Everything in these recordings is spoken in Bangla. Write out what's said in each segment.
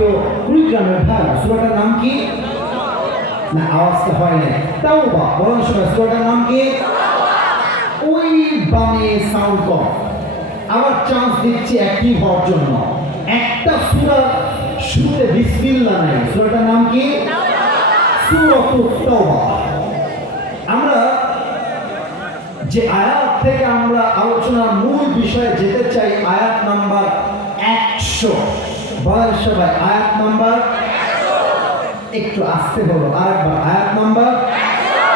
প্রিয় কুড়িগ্রামের ভাই, সূরাটার নাম কি? না, আওয়াজটা হয় না। তাওবা বলেন সবাই, সূরাটার নাম কি? ওই বামে সাউন্ড কম। আবার চান্স দিচ্ছি অ্যাক্টিভ হওয়ার জন্য। একটা সূরা শুরুতে বিসমিল্লাহ নাই, সূরাটার নাম কি? সূরাতুত তাওবা। আমরা যে আয়াত থেকে আমরা আলোচনার মূল বিষয়ে যেতে চাই, আয়াত নাম্বার 100। বলেন সবাই, আয়াত নাম্বার 100। একটু আস্তে বলো, আরেকবার, আয়াত নাম্বার 100।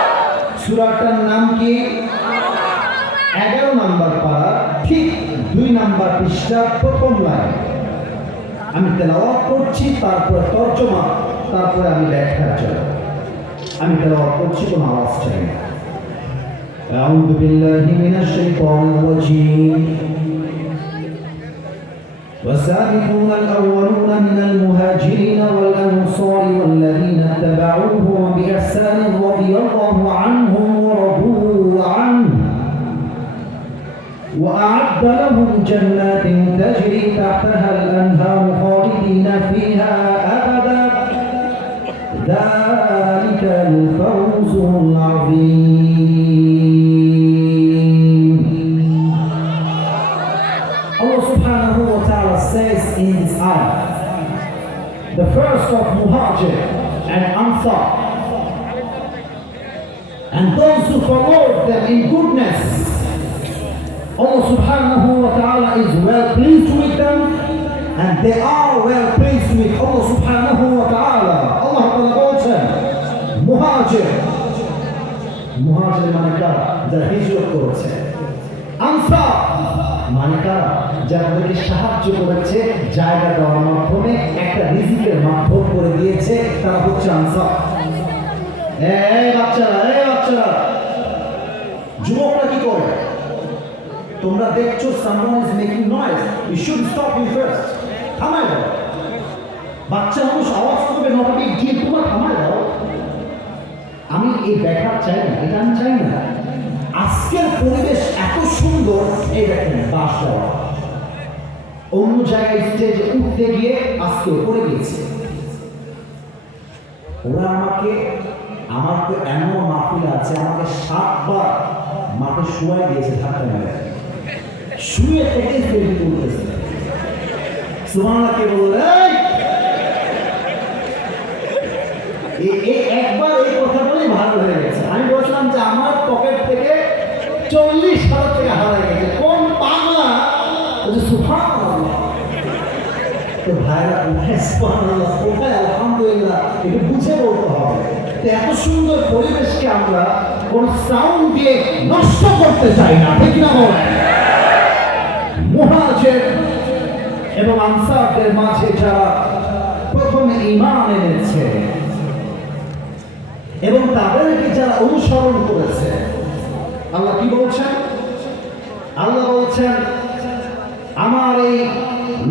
সূরাটার নাম কি? 11 নাম্বার পারা, ঠিক 2 নাম্বার পৃষ্ঠা, প্রথম লাইন। আমি তেলাওয়াত করছি, তারপরে তর্জমা, তারপরে আমি ব্যাখ্যা চাই। আমি তেলাওয়াত করছি, কোনো আওয়াজ চাই না। أعوذ بالله من الشيطان الرجيم والسابقون الأولون من المهاجرين والأنصار والذين اتبعوهم بإحسان رضي الله عنهم ورضوا عنه وأعد لهم جنات تجري تحتها الأنهار خالدين فيها أبدا ذلك الفوز العظيم. Allah subhanahu wa ta'ala says in this ayah, the first of Muhajir and Ansar, and those who followed them in goodness, Allah subhanahu wa ta'ala is well pleased with them, and they are well pleased with Allah subhanahu wa ta'ala. Allah ta'ala বলছেন, মুহাজির, মুহাজির মানে কারা? যারা হিজরত করেছে। আনসার মানে কারা? যারা তাদেরকে সাহায্য করেছে, জায়গা দেওয়ার মাধ্যমে একটা রিজিকের মাধ্যম করে দিয়েছে, তারা হচ্ছে আনসার। এই বাচ্চারা, এই বাচ্চারা, যুবকরা কি করে? তোমরা দেখছো someone is making noise, you should stop him first. থামায় দাও। বাচ্চা মানুষ আওয়াজ করবে, নটাকে গিয়ে তোমার থামায় দাও। আমি এই ব্যাখ্যা চাই না, এটা আমি চাই না। আজকের পরিবেশ এত সুন্দর, এই দেখেন বাস দেওয়া, অন্য জায়গায় স্টেজে উঠতে গিয়ে আজকে পড়ে গিয়েছে। ওরা আমাকে, আমার তো এমন মাহফিল আছে, আমাকে 7 বার মাঠে শুয়াই দিয়েছে, ধাক্কা মেরে শুয়ে থেকে স্টেজে তুলতেছে। সুবহানাল্লাহকে বললে একবার এই কথা বলেই ভালো হয়ে গেছে। আমি বলছিলাম যে আমার পকেট থেকে 40,000 টাকা হারাই গেছে। কোন পাগলা সুবহানাল্লাহ। তো ভাইরা কোথায় সুবহানাল্লাহ, কোথায় আলহামদুলিল্লাহ, এটা বুঝে বলতে হবে। তো এত সুন্দর পরিবেশকে আমরা কোন সাউন্ড দিয়ে নষ্ট করতে চাই না, ঠিক না বলেন? মুহাজির এবং আনসারদের মাঝে যারা প্রথমে ঈমান এনেছে এবং তাদেরকে যারা অনুসরণ করেছে, আল্লাহ কি বলছেন? আল্লাহ বলছেন, আমার এই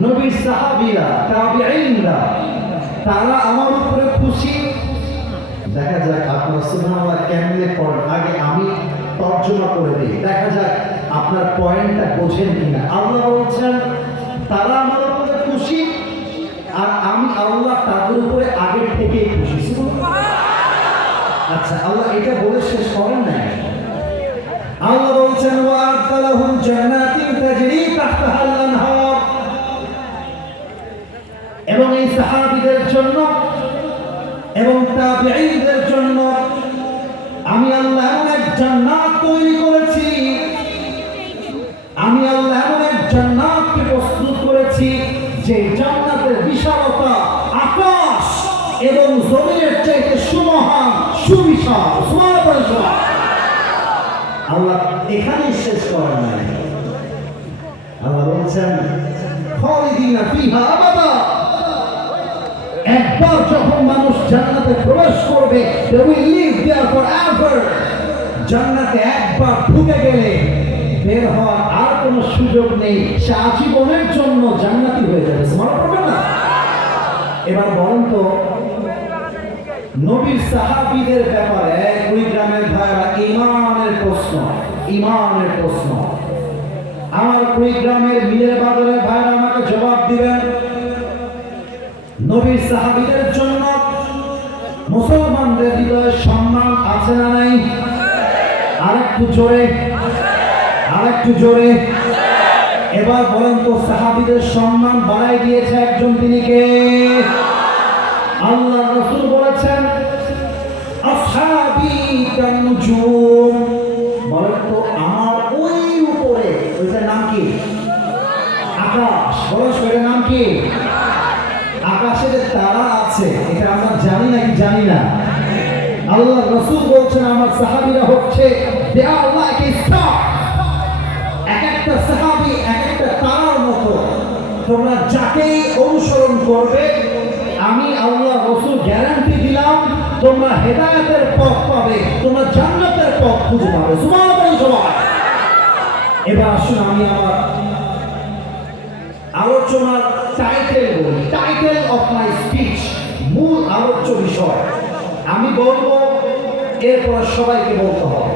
নবীর সাহাবীরা, তাবিঈনরা, তারা আমার উপরে খুশি। দেখা যাক আপনারা সুবহানাল্লাহ কেমনে পড়েন, আগে আমি তর্জমা করে দিই, দেখা যাক আপনার পয়েন্টটা বোঝেন কিনা। আল্লাহ বলছেন তারা আমার উপরে খুশি, আর আমি আল্লাহ তাদের উপরে আগের থেকেই খুশি। আচ্ছা, আল্লাহ এটা বলে শেষ করেন নাই। আল্লাহ বলছেন ওয়া'আদা লাহুম জান্নাতিন তাজরি তাহতাহাল আনহার, এবং এই সাহাবীদের জন্য এবং তাবিঈনদের জন্য আমি আল্লাহ এমন এক জান্নাত তৈরি করেছি, আমি আল্লাহ এমন এক জান্নাতকে প্রস্তুত করেছি যে জান্নাতের বিশালতা আকাশ এবং জমিনের চাইতে সুমহান, সুবিশাল। সুবহানাল্লাহ। আল্লাহ এখানেই শেষ করেন নাই। আল্লাহ বলছেন খালিদিনা ফিহা আবাদা, একবার যখন মানুষ জান্নাতে প্রবেশ করবে, they will live there forever। জান্নাতে একবার ঢুকে গেলে বের হওয়ার আর কোনো সুযোগ নেই, সে আজীবনের জন্য জান্নাতি হয়ে যাবে। সুবহানাল্লাহ না? এবার বলেন তো, নবীর সাহাবীদের ব্যাপারে কুড়িগ্রামের ভাইরা ঈমানের প্রশ্ন, ঈমানের প্রশ্ন। আমার কুড়িগ্রামের মিলের বাজারের ভাইরা আমাকে জবাব দিবেন। নবীর সাহাবীদের জন্য মুসলমানদের হৃদয়ে সম্মান আছে না নাই? আরেকটু জোরে, আরেকটু জোরে। এবার বলেন তো, সাহাবীদের সম্মান বাড়াই দিয়েছে একজন, তিনি কে? আল্লাহ রাসূল বলেছেন আসহাবী কানুজুম। বলেন তো, আমার ওই উপরে, ওইটার নাম কি? আকাশ। বলো সেটার নাম কি? আকাশে যে তারা আছে, এটা আমরা জানি নাকি জানি না? আল্লাহ রাসূল বলছেন আমার সাহাবীরা হচ্ছে they are like a star। এক একটা সাহাবী এক একটা তারার মতো। তোমরা যাকেই অনুসরণ করবে, আমি আল্লাহ রাসূল গ্যারান্টি দিলাম তোমরা হেদায়েতের পথ পাবে, তোমরা জান্নাতের পথ খুঁজে পাবে। সুবহানাল্লাহ। এবার আসুন আমি আমার আলোচনার টাইটেল বলি, টাইটেল অফ মাই স্পিচ, মূল আলোচ্য বিষয় আমি বলবো, এরপর সবাইকে বলতে হবে।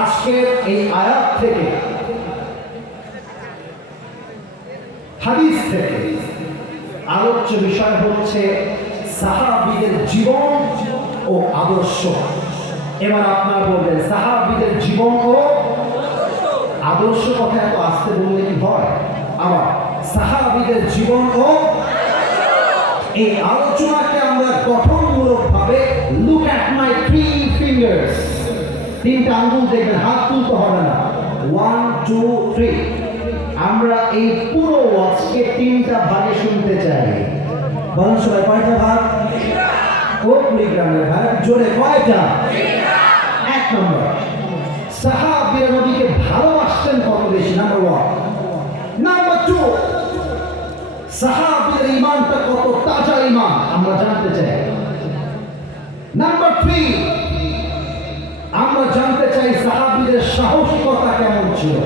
আজকের এই আয়াত থেকে, হাদিস থেকে আলোচ্য বিষয় হচ্ছে সাহাবীদের জীবন ও আদর্শ। এবার আপনারা বলবেন সাহাবীদের জীবন ও আদর্শ কথা এত আসতে বললে কি হয়? আবার সাহাবীদের জীবন ও, এই আলোচনাকে আমরা গঠনমূলক ভাবে look at my three fingers, তিনটা আঙ্গুল দেখবেন, হাত তুলতে হবে না। 1 2 3। আমরা এই পুরো ওয়াজকে তিনটা ভাগে শুনতে চাই। বলুন সবাই, কয়টা ভাগ? ও কুড়িগ্রামের ভাগ, জোরে কয়টা? এক নম্বর, সাহাবীরা নবীকে ভালোবাসতেন কত বেশি, নাম্বার 1। নাম্বার 2, সাহাবীদের ঈমানটা কত তাজা ঈমান আমরা জানতে চাই। নাম্বার 3, আমরা জানতে চাই সাহাবীদের সাহসিকতা কেমন ছিল।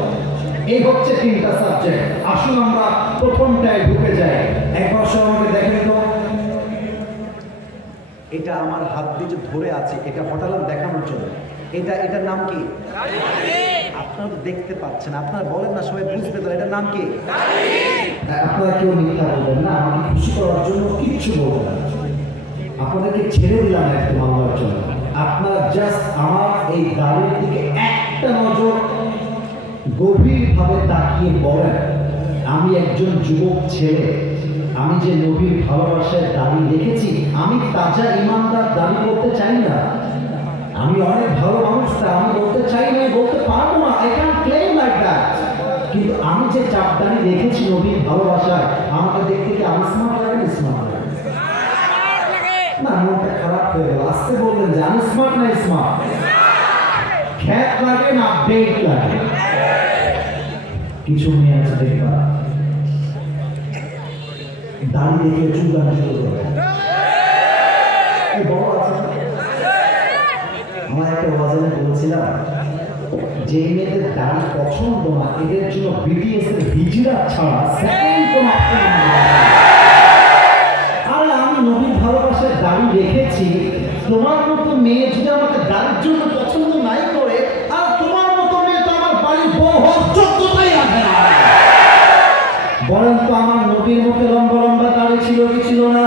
এই হচ্ছে তিনটা সাবজেক্ট। আসুন আমরা প্রথমটায় ঢুকে যাই। একবার সবাইকে দেখেন তো, এটা আমার হাত দিয়ে যে ধরে আছে, এটা হঠাৎ দেখানোর জন্য, এটার নাম কি? আপনারা তো দেখতে পাচ্ছেন, আপনারা বলেন না, সবাই বুঝতে পারে এটার নাম কি? আপনারা কেউ মিথ্যা বলবেন না, আমাকে খুশি করার জন্য কিচ্ছু বলবেন না। আপনাদেরকে ছেড়ে দিলাম একদম আমার জন্য। আপনারা জাস্ট আমার এই দাড়ির দিকে একটা নজর গভীরভাবে তাকিয়ে বলেন, আমি একজন যুবক ছেলে, আমি যে নবীর ভালোবাসায় দাড়ি রেখেছি, আমি তাজা ইমানদার দাবি করতে চাই না। আমি অনেক ভালো মানুষ, তা আমি বলতে চাই না, বলতে পারবো না, I can claim like that. কিন্তু আমি যে চাপদানি রেখেছি নবীর ভালোবাসায়, আমাকে দেখতে কি আমি স্মার্ট লাগে? স্মার্ট লাগে না, মনটা খারাপ হয়ে গেল। আসতে বললেন যে আমি স্মার্ট না স্মার্ট? খ্যাত লাগে না আপডেট লাগে? কিছু মেয়ে আছে দেখবা, দাড়ি দেখে চুলকানো শুরু করে। বড় আছে, আমার একটা ওয়াজনে বলছিলাম যে মেয়েদের দাড়ি পছন্দ না, এদের জন্য বিটিএস এর হিজরা ছাড়া সেকেন্ড কোন অপশন নেই। আরে আমি নবীর ভালোবাসায় দাড়ি রেখেছি, তোমার মতো মেয়ে যদি আমাকে দাড়ির জন্য পছন্দ নাই করে, আর তোমার মতো মেয়ে তো আমার বাড়ির বউ হওয়ার যোগ্যতাই রাখে না। বলেন তো, আমার নবীর মতো লম্বা লম্বা দাড়ি ছিল কি ছিল না?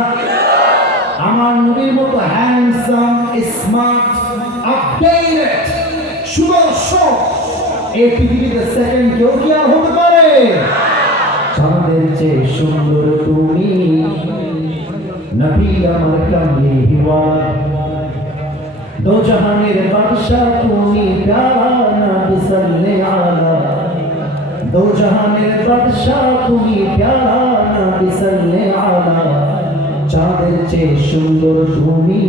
আমার নবীর মতো হ্যান্ডসাম, স্মার্ট, আপডেটেড, সুদর্শ এই পৃথিবীতে সেকেন্ড কেউ কি আর হতে পারে? চাঁদের চেয়ে সুন্দর তুমি, নবী আমার কামলি হিওয়ালা, দো জাহানের বাদশা তুমি, প্যারা নবী সাল্লাল্লাহু আলাইহি, দো জাহানের বাদশা তুমি, প্যারা নবী সাল্লাল্লাহু আলাইহি, চাঁদের চেয়ে সুন্দর তুমি,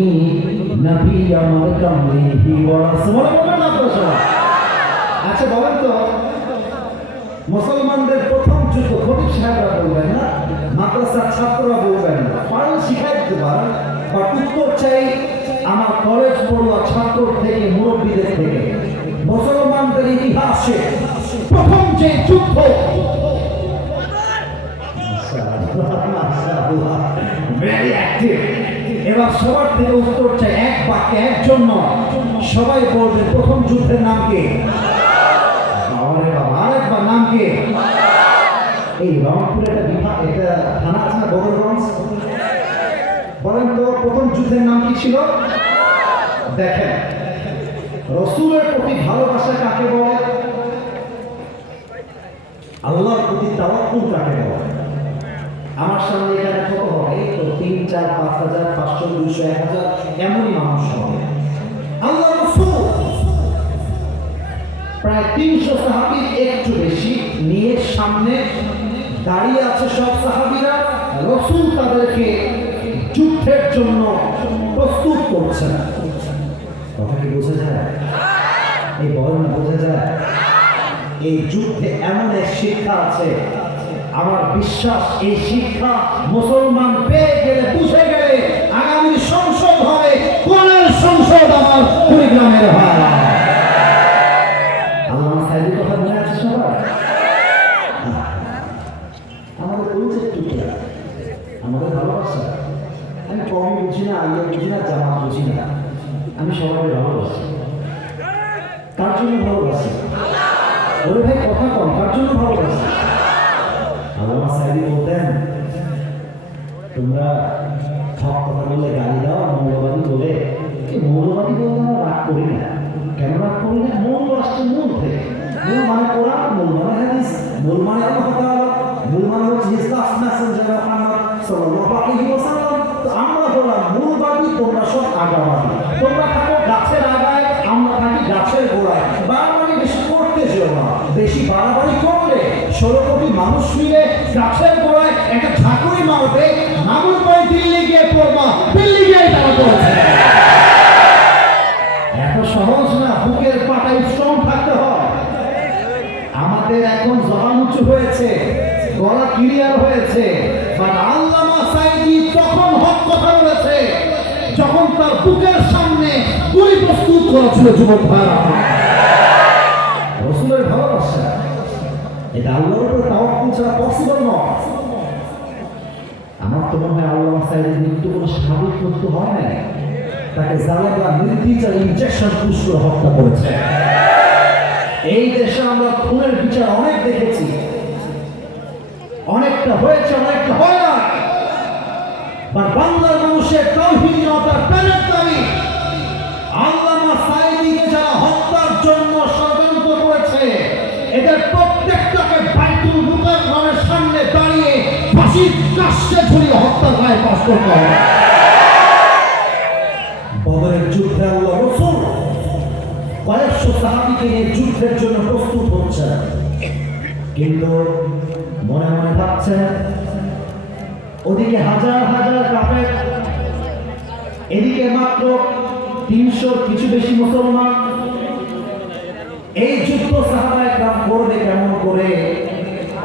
নবী আমার কামলি হিওয়ালা। সুবহানাল্লাহ। আচ্ছা বলেন তো, মুসলমানদের প্রথম যুদ্ধ খতিব সাহেবরা বলবেন না, মাদ্রাসার ছাত্ররা বলবেন না, পারেন শিখাই দিতে পারেন, বা উত্তর চাই আমার কলেজ পড়ুয়া ছাত্র থেকে, মুরব্বীদের থেকে। মুসলমানদের ইতিহাসে প্রথম যে যুদ্ধ, ভেরি অ্যাক্টিভ। এবার সবার থেকে উত্তর চাই, এক বাক্যে, একজন নয়, সবাই বলবে প্রথম যুদ্ধের নাম কি? আরেকবার নাম কি? এই রংপুরে একটা বিভাগ, একটা থানা আছে না, বদরগঞ্জ। প্রথম যুদ্ধের নাম কি ছিল? দেখেন, রাসূলের প্রতি ভালোবাসা কাকে বলে? আল্লাহর প্রতি তাওয়াক্কুল কাকে বলে? আমার সামনে এখানে কত হবে? তো 3, 4, 5,000, 500, 200, 1000 এমনই মানুষ হবে। আল্লাহ রাসূল প্রায় 300 সাহাবীর একটু বেশি নিয়ে সামনে দাঁড়িয়ে আছে সব সাহাবীরা। রাসূল তাদেরকে যুদ্ধের জন্য প্রস্তুত করছেন। কথা কি বোঝা যায়? এই বর্ণনা বোঝা যায়? এই যুদ্ধে এমন এক শিক্ষা আছে, আমার বিশ্বাস এই শিক্ষা মুসলমান পেয়ে গেলে, বুঝে গেলে আগামী সংসদ হবে কোরআনের সংসদ আমার কুড়িগ্রামের হয়। আল্লাহ সাইদের কথা মনে আছে সবার? আমাদের পরিচয় টুকরা, আমাদের ভালোবাসা। আমি কমই বুঝি না, আলিয়া বুঝি না, জামাত বুঝি না, আমি সবাইকে ভালোবাসি। কার জন্য ভালোবাসি? ওরে ভাই কথা কম, কার জন্য ভালোবাসি? আল্লামা সাইদি বলতেন, তোমরা সব কথা বলে গালি দাও, মৌলবাদী বলে। এই মৌলবাদী বলতে আমরা রাগ করি না। কেন রাগ করি না? মূল আসছে মূল থেকে। মূল মানে কোরআন, মূল মানে হাদিস, মূল মানে আল্লাহ তাআলা, মূল মানে হচ্ছে হিজ লাস্ট মেসেঞ্জার মুহাম্মদ সাল্লাল্লাহু আলাইহি ওয়াসাল্লাম। তো আমরা হলাম মূলবাদী, তোমরা সব আগাবাদী। তোমরা থাকো গাছের আগায়, আমরা থাকি গাছের গোড়ায়। বাড়াবাড়ি বেশি করতে যেও না। বেশি বাড়াবাড়ি করলে 16 কোটি মানুষ মিলে গাছের গোড়ায় একটা ঝাঁকুনি মারবে, মামুর পরে দিল্লি গিয়ে পড়বা, দিল্লি গিয়ে তারা পড়ছে। এত সহজ না, বুকের পাটায় স্ট্রং থাকতে হয়। আমাদের এখন জবান উঁচু হয়েছে, গলা ক্লিয়ার হয়েছে, বাট আল্লামা সাইদি তখন হক কথা বলেছে যখন তার বুকের সামনে গুলি প্রস্তুত করেছিল। যুবক ভাইরা, রাসূলের ভালোবাসা এটা আল্লাহর উপর তাওয়াক্কুল ছাড়া পসিবল নয়। আমার তো মনে হয় আল্লামা সাইদির মৃত্যু কোনো স্বাভাবিক মৃত্যু হয় না, তাকে জালেমরা নির্বিচার ইনজেকশন পুশ করে হত্যা করেছে। এই দেশে আমরা খুনের বিচার অনেক দেখেছি, অনেকটা হয়েছে, অনেকটা হয় না। বাংলার মানুষের তাওহীদিয়তার প্রাণের দাবি, আল্লামা সাইদিকে যারা হত্যার জন্য ষড়যন্ত্র করেছে, এদের প্রত্যেকটাকে বাইতুল মুকাররমের সামনে দাঁড়িয়ে ফাঁসির কাষ্ঠে ঝুলিয়ে হত্যার রায় পাশ করতে হবে। বদরের যুদ্ধে আল্লাহ রাসূল কয়েকশো সাহাবীকে নিয়ে যুদ্ধের জন্য প্রস্তুত হচ্ছে, কিন্তু মনে মনে ভাবছেন ওদিকে হাজার হাজার কাফের, এদিকে মাত্র 300 কিছু বেশি মুসলমান। এই যুদ্ধ সাহাবায়ে কেরাম করবে কেমন করে?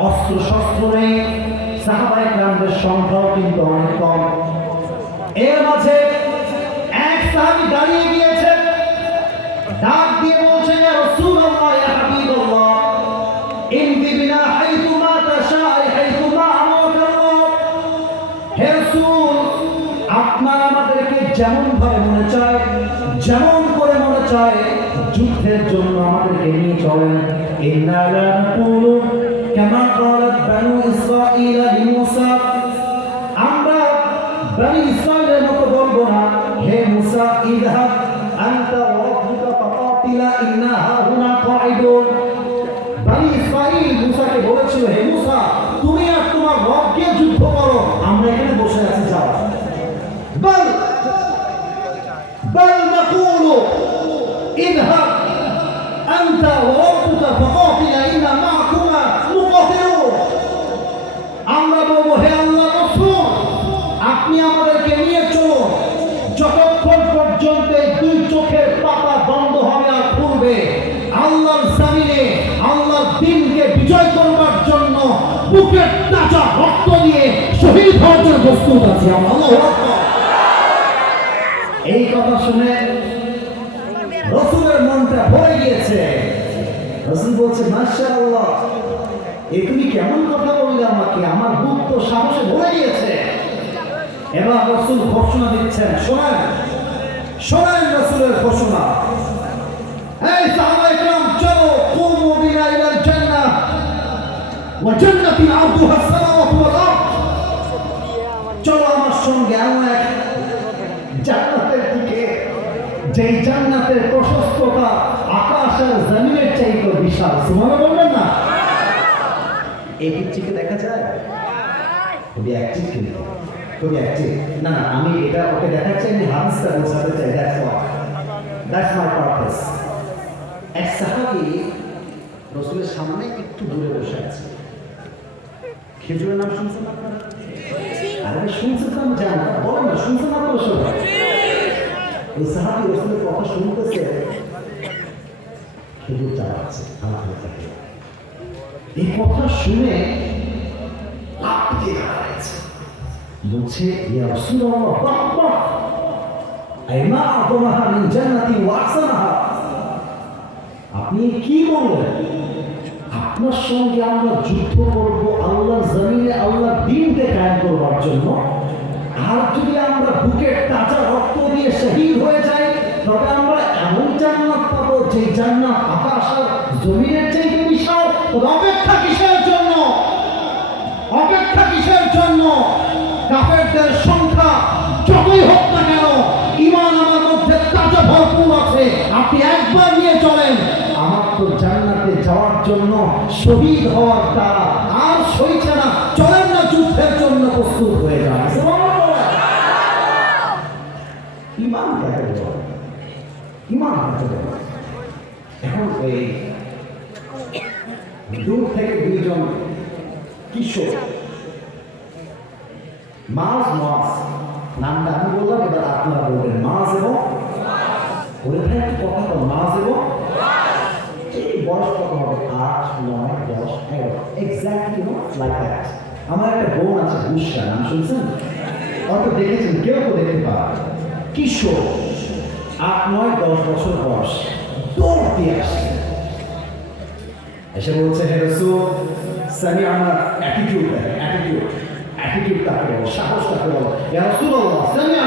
অস্ত্র শস্ত্র নেই, সাহাবায়ে কেরামদের সংখ্যাও কিন্তু অনেক কম। এর মাঝে এক সাহাবী দাঁড়িয়ে গিয়েছে, ডাক দিয়ে বলছে, ইয়া রাসূলুল্লাহ, ইয়া হাবিবাল্লাহ, ইমদি বিনা হাইতুমা তাশাই হাইতুমা আমাকাল্লাহ। হে রাসূল, আপনার আমাদেরকে যেমন ভাবে মনে চায়, যেমন করে মনে চায় যুদ্ধের জন্য আমাদেরকে নিয়ে চলেন। ইন্না লা নাকুলু কামা ক্বালাত বানু ইসরাঈল লিমূসা, আমরা বনি ইসরাঈলের মতো বলবো না, হে মূসা ইযহাব আনতা ওয়া রাব্বুকা ফাকাতিলা ইন্না হাহুনা কাঈদুন। বনি ইসরাঈল মূসাকে বলেছিল, হে মূসা, তুমি আর তোমার রবকে যুদ্ধ করো, আমরা এখানে বসে আছি, যাও। বল নাকুলু ইযহাব আনতা ওয়া রাব্বুকা ফাকাতিলা ইন্না মা'কুমা মুকাতিলুন। আমরা বলবো, হে আল্লাহর রাসূল, আপনি আমাদেরকে নিয়ে চলো, যতক্ষণ পর্যন্ত দুই চোখের পাতা বন্ধ হবে আর খুলবে, আল্লাহর জমিনে আল্লাহর দ্বীনকে বিজয় করবার জন্য বুকের তাজা রক্ত দিয়ে শহীদ হওয়ার জন্য প্রস্তুত আছি আমরা। আল্লাহু আকবার। এই কথা শুনে রাসূলের মনটা ভরে গিয়েছে। রাসূল বলছে, মাশাআল্লাহ, এই তুমি কেমন কথা বললে আমাকে, আমার বুক তো সাহসে ভরে গিয়েছে। এবার রাসূল ঘোষণা দিচ্ছেন, শোনেন শোনেন রাসূলের ঘোষণা, এই সাহাবায়ে কেরাম, চলো, কুমু বিনা ইলাল জান্নাহ ওয়া জান্নাতিন আরদুহা আস-সামাওয়াতু ওয়াল আরদ। চলো আমার সঙ্গে, এমন এক যেই জান্নাতের প্রশস্ততা আকাশ আর জমিনের চাইতে বিশাল। সুবহানাল্লাহ বলবেন না? এই পিচ্চিকে দেখা যায় খুবই অ্যাক্টিভ, কিন্তু খুবই অ্যাক্টিভ। না না, আমি এটা ওকে দেখাচ্ছি, আমি হাদিসটা বোঝাতে চাই। That's my purpose. এক সাহাবী রাসূলের সামনে একটু দূরে বসে আছে। খেজুরের নাম শুনছেন আপনারা? আরে শুনছেন তো, আমি জানি না, বলেন না, শুনছেন না? তো সবাই এই সাহাবী রাসূলের কথা শুনতেছে, খেজুর চালাচ্ছে আমার থেকে। এই কথা শুনে লাফ দিয়ে দাঁড়াচ্ছে, বলছে ইয়া রাসূলুল্লাহ, বাহ আইমা আদমাহা মিন জান্নাতি ওয়া আহসানাহা। আপনি কি বললেন? আপনার সঙ্গে আমরা যুদ্ধ করব আল্লাহর জমিনে আল্লাহর দ্বীনকে কায়েম করবার জন্য, আর যদি আমরা বুকের তাজা রক্ত দিয়ে শহীদ হয়ে যাই, তবে আমরা এমন জান্নাত পাবো যে জান্নাত আকাশ আর জমিনের চাইতে বিশাল। অপেক্ষা কিসের জন্য? অপেক্ষা কিসের জন্য? কাফেরদের সংখ্যা যতই হোক না কেন, ঈমান আমার মধ্যে তাজা ভরপুর আছে। আপনি একবার নিয়ে চলেন, আমার তো জান্নাতে যাওয়ার জন্য শহীদ হওয়ার দ্বারা আর সইছে না। চলেন না, যুদ্ধের জন্য প্রস্তুত হয়ে যান। ঈমান কাকে বলে? ঈমান কাকে বলে? এখন এই দূর থেকে দুইজন কিশোর, মাজ মাজ নামটা আমি বললাম, এবার আপনারা বলবেন মাজ এবং বলে ভাই একটু কথা বল, মাজ এবং এই বয়স কত হবে? 8, 9, 10, 11, এক্স্যাক্টলি লাইক দ্যাট। আমার একটা বোন আছে বুশরা, নাম শুনছেন? হয়তো দেখেছেন, কেউ তো দেখতে পারে। কিশোর 8, 9, 10 বছর বয়স, দৌড় দিয়ে আসছে, এসে বলছে হে রাসূল, সামি'না, অ্যাটিটিউড তাকে বলো, সাহস তাকে বলো। ইয়া রাসূলুল্লাহ, সামি'না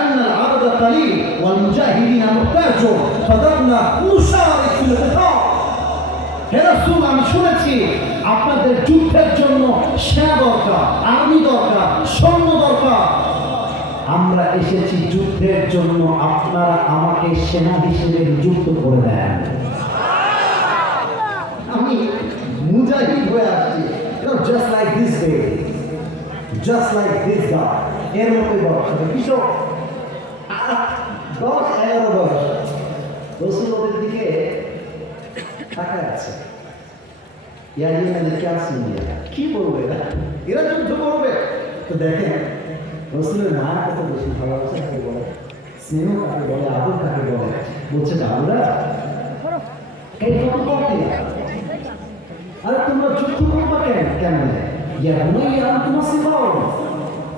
আন্না আল-আদদ কালিল ওয়াল মুজাহিদিনা মুহতাজুন ফাদারনা নুশারিক ফিল কিতাল। হে রাসূল, আমি শুনেছি আপনাদের যুদ্ধের জন্য সেনা দরকার, আর্মি দরকার, সৈন্য দরকার। আমরা এসেছি যুদ্ধের জন্য, আপনারা আমাকে সেনা হিসেবে নিযুক্ত করে দেন। আমি মুজাহিদ হয়ে আসছি, just like this day, just like this guy. এর মধ্যে বয়স কিশোর 10-11 বয়স। রাসূল ওদের দিকে তাকায় আছে, কি বলবে এরা? এরা যুদ্ধ করবে। তো দেখেন রাসূলের মায়ের কত বেশি ভালোবাসা কাকে বলে, স্নেহ কাকে বলে, আদর কাকে বলে। বলছে বাবুরা, এই কত করতে, আরে তোমরা যুদ্ধ করবা কেন? কেমন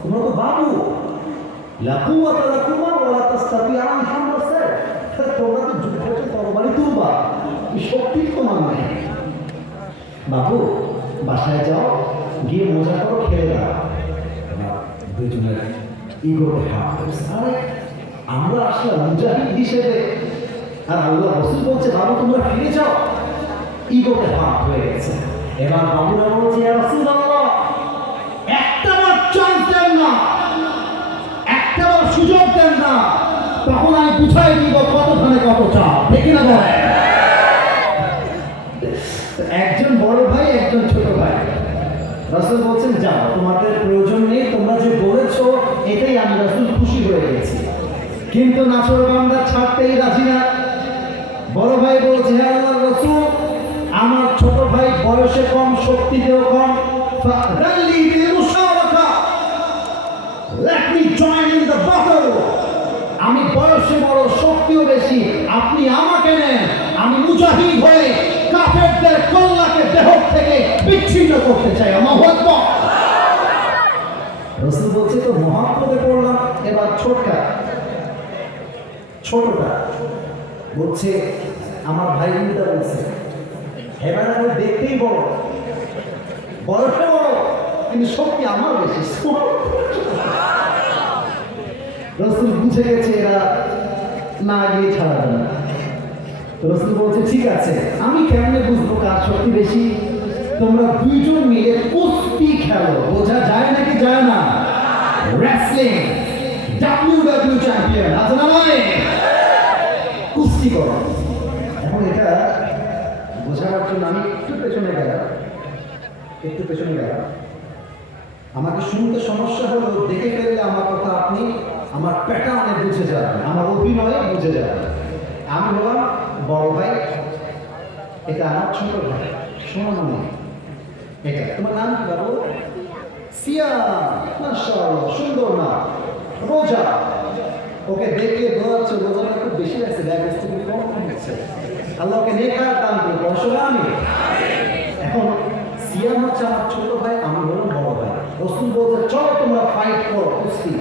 তোমরা তো বাবু, তোমরা তো যুদ্ধে তরবারি তুলবা, শক্তি তোমার নেই। বাবু বাসায় যাও, গিয়ে মজা করো, খেয়ে দাও। দুজনের ইগোতে হাত। আরে আমরা আসলে মুজাহিদ হিসেবে, আর আল্লাহ রাসূল বলছে বাবু তোমরা ফিরে যাও। ইগোতে হাত হয়ে গেছে। এবার বাবুরা বলছে ইয়া রাসূলুল্লাহ, একটাবার চান্স দেন না, একটাবার সুযোগ দেন না, তখন আমি বুঝাই দিব কতখানে কত চাপ। ঠিক না বলে? একজন বড় ভাই, একজন ছোট ভাই। রাসূল বলছেন যাও, তোমাদের প্রয়োজন নেই, তোমরা যে বলেছো এটাই আমি রাসূল খুশি হয়ে গেছি। কিন্তু নাছোড়বান্দা ছাড়তেই রাজি না। বড় ভাই বলছে হে আল্লাহর রাসূল, আমার ছোট ভাই বয়সে কম, শক্তিতেও কম, আমি বয়সে বড়, শক্তিও বেশি, আপনি আমাকে নেন, আমি মুজাহিদ হয়ে কাফেরদের কল্লাকে দেহ থেকে বিচ্ছিন্ন করতে চাই। আল্লাহু আকবার। রাসূল বলছে তো মহাপ্রদে পড়লাম। এবার ছোটটা বলছে, আমার ভাই বোনটা বলছে এবার আমি দেখতেই বড়, বয়সে বড়, কিন্তু শক্তি আমার বেশি। রাসূল বুঝে গেছে এরা না গিয়ে ছাড়া যাবে না। রাসূল বলছে ঠিক আছে, আমি কেমনে বুঝবো কার শক্তি বেশি? তোমরা দুইজন মিলে কুস্তি খেলো। বোঝা যায় নাকি যায় না? রেসলিং, WWE চ্যাম্পিয়ন আছে না নয়? কুস্তি করে। এখন এটা বোঝাবার জন্য আমি একটু পেছনে গেলাম। আমাকে শুনতে সমস্যা হলো, দেখে ফেললে আমার কথা আপনি আমার প্যাটার্নে বুঝে যাবেন, আমার অভিনয়ে বুঝে যাবেন। আমি হলাম বড় ভাই, এটা আমার ছোট ভাই সোনামণি। এটা তোমার নাম কি বাবু? সিয়া। মাশাআল্লাহ, সুন্দর না? রোজা। ওকে দেখলে বোঝা যাচ্ছে রোজাটা খুব বেশি আছে, ডায়াবেটিস থেকে কম হচ্ছে। আল্লাহকে নেকার দান করে বসলে আমি। এখন সিয়াম হচ্ছে আমার ছোট ভাই, আমি হলাম বড় ভাই। রাসূল বলতে চলো তোমরা ফাইট করো, কুস্তি।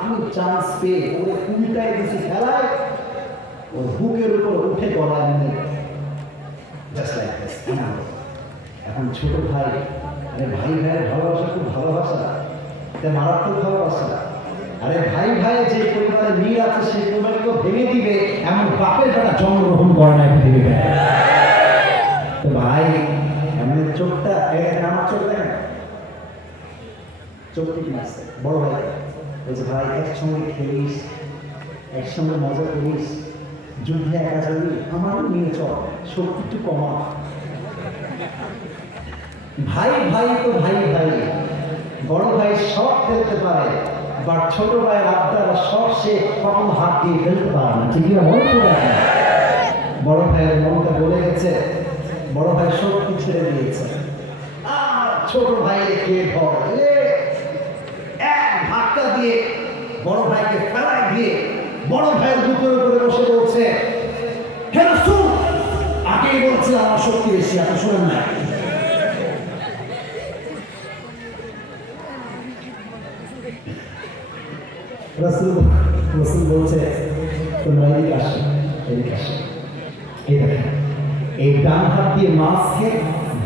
আমি চান্স পেয়ে ওরে উল্টাই দিয়েছি খেলায়, ওর বুকের উপর উঠে গলায় নিয়ে জাস্ট লাইক দিস। এখন ছোট ভাই, আরে ভাই ভাইয়ের ভালোবাসা খুব ভালোবাসা, এটা মারাত্মক ভালোবাসা। আরে ভাই ভাই যে পরিবারে মিল আছে সেই পরিবারকে ভেঙে দিবে এমন বাপের বেটা জন্মগ্রহণ করে না পৃথিবীতে। তো ভাই এমন চোখটা, আমার চোখ দেখেন, চোখ ঠিক আছে। বড় ভাই বলছে ভাই একসঙ্গে খেলিস, একসঙ্গে মজা করিস, যুদ্ধে একা যাবি, আমারও নিয়ে চল, শক্তি একটু কমা। ভাই ভাই তো ভাই ভাই, বড় ভাই সব ফেলতে পারে, বাট ছোট ভাইয়ের আবদার সব সে কখনো হাত দিয়ে ফেলতে পারে না। ঠিক মনে করে রাখেন, বড় ভাইয়ের মনটা বলে গেছে, বড় ভাই শক্তি ছেড়ে দিয়েছে। ছোট ভাইয়ের কে ধরে এক ধাক্কা দিয়ে বড় ভাইকে ফেলায় দিয়ে বড় ভাইয়ের বুকের উপরে বসে বলছে, হে রাসূল, আগেই বলছে আমার শক্তি বেশি, আপনি শোনেন না? রাসূল বলছে তোমরা এদিকে আসো, এদিকে আসো। এই দেখেন, এই ডান হাত দিয়ে মাছকে,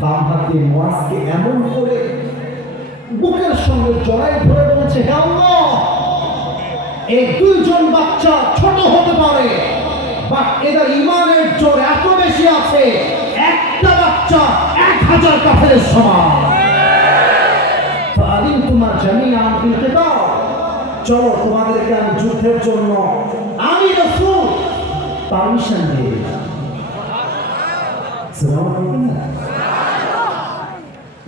বাম হাত দিয়ে মাছকে এমন করে বুকের সঙ্গে জড়াই ধরে বলছে, হে আল্লাহ, এই দুইজন বাচ্চা ছোট হতে পারে, বাট এদের ইমানের জোর এত বেশি আছে, একটা বাচ্চা 1000 কাফেরের সমান। ফাআদিন তোমার জামিআন ফিল কিতাব, চলো তোমাদেরকে আমি যুদ্ধের জন্য আমি রাসূল পারমিশন দিয়ে দিলাম। সুবহানাল্লাহ।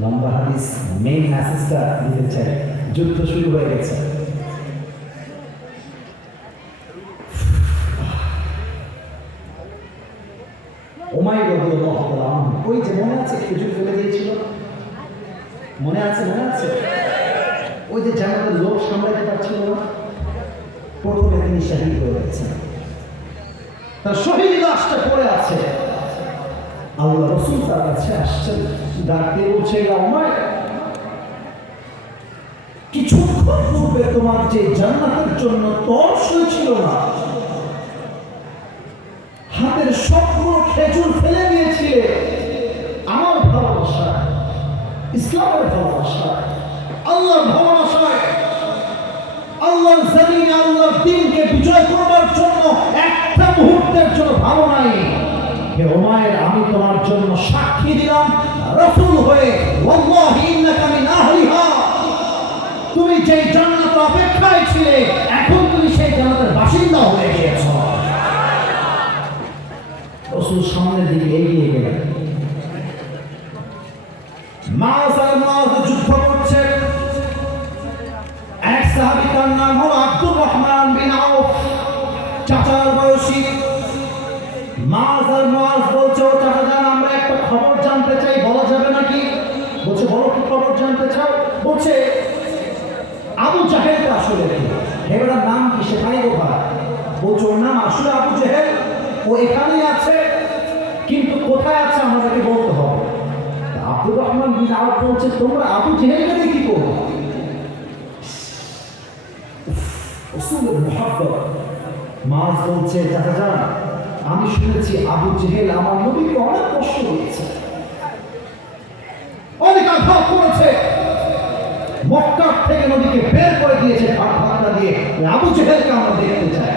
লম্বা হাদিস, মেইন মেসেজটা দিতে চাই, যুদ্ধ শুরু হয়ে গেছে। উমাইর রাদিয়াল্লাহু তাআলা আনহু, ওই যে মনে আছে খেজুর ফেলে দিয়েছিল, মনে আছে? ওই যে জান্নাতের লোক সামলাতে পারছিল না, প্রথমে তিনি শহীদ হয়ে গেছেন, তার শহীদ লাশটা পড়ে আছে। আল্লাহ রাসূল তার কাছে আসছেন, ডাকতে বলছে, উমাইর, কিছুক্ষণ পূর্বে তোমার যে জান্নাতের জন্য তর্স হয়েছিল না, হাতের সবগুলো খেজুর ফেলে দিয়েছিলে, আমার ভালোবাসা, ইসলামের ভালোবাসা, আল্লাহর ভালোবাসায়, আল্লাহর জমিনে আল্লাহর দ্বীনকে বিজয় করবার জন্য একটা মুহূর্তের জন্য ভালো নাই। হে উমাইর, আমি তোমার জন্য সাক্ষী দিলাম রাসূল হয়ে, ওয়াল্লাহি ইন্নাকা মিন আহলিহা, তুমি যেই জান্নাতের অপেক্ষায় ছিলে, এখন তুমি সেই জান্নাতের বাসিন্দা হয়ে গিয়েছো। রাসূল সামনের দিকে এগিয়ে গেলেন। মাআজ যুদ্ধ করছে। এক সাহাবী, তার নাম হলো আব্দুর রহমান বিন আউফ, চাচার বয়সী। মাআজ বলছে, ও চাচা যান, আমরা একটা খবর জানতে চাই, বলা যাবে নাকি? বলছে, বলো, কি খবর জানতে চাও? বলছে, আবু জাহেলটা আসলে কি? এবার নাম কি? সেখানেই কোথায়? বলছে, ওর নাম আসলে আবু জাহেল, ও এখানেই আছে, কিন্তু কোথায় আছে আমাদেরকে বলতে হবে। আব্দুর রহমান বিন আউফ বলছে, তোমরা আবু জাহেলকে কি করো? মাআজ বলছে, চাচা যান, আমি শুনেছি আবু জেহেল আমার নবীকে অনেক কষ্ট দিয়েছে, অনেক আঘাত করেছে, মক্কা থেকে নবীকে বের করে দিয়েছে ধাক্কা দিয়ে। আবু জেহেলকে আমরা দেখতে চাই।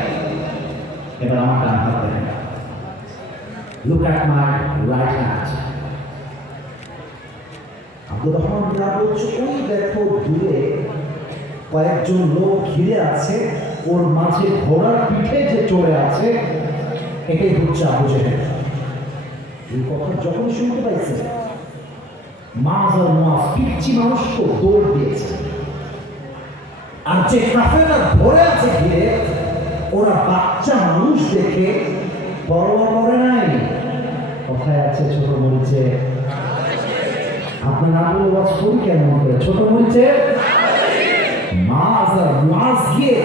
এবার আমার ডান হাত দেখেন, look at my right hand. Abdur Rahman bin Auf বলছে, ওই দেখো দূরে কয়েকজন লোক ঘিরে আছে, ওর মাঝে ঘোড়ার পিঠে যে চড়ে আছে এটাই হচ্ছে আবু জেহেল। এই কথা যখন শুনতে পাইছে মাজ আর মুআজ পিচ্ছি মানুষ তো দৌড় দিয়েছে, আর যে কাফেররা ধরে আছে ঘিরে ওরা বাচ্চা মানুষ দেখে পরোয়া করে নাই। কথায় আছে ছোট মরিচে আপনার নাম বলে ওয়াজ করি কেন করে, ছোট মরিচে মাজ আর মুআজ গিয়ে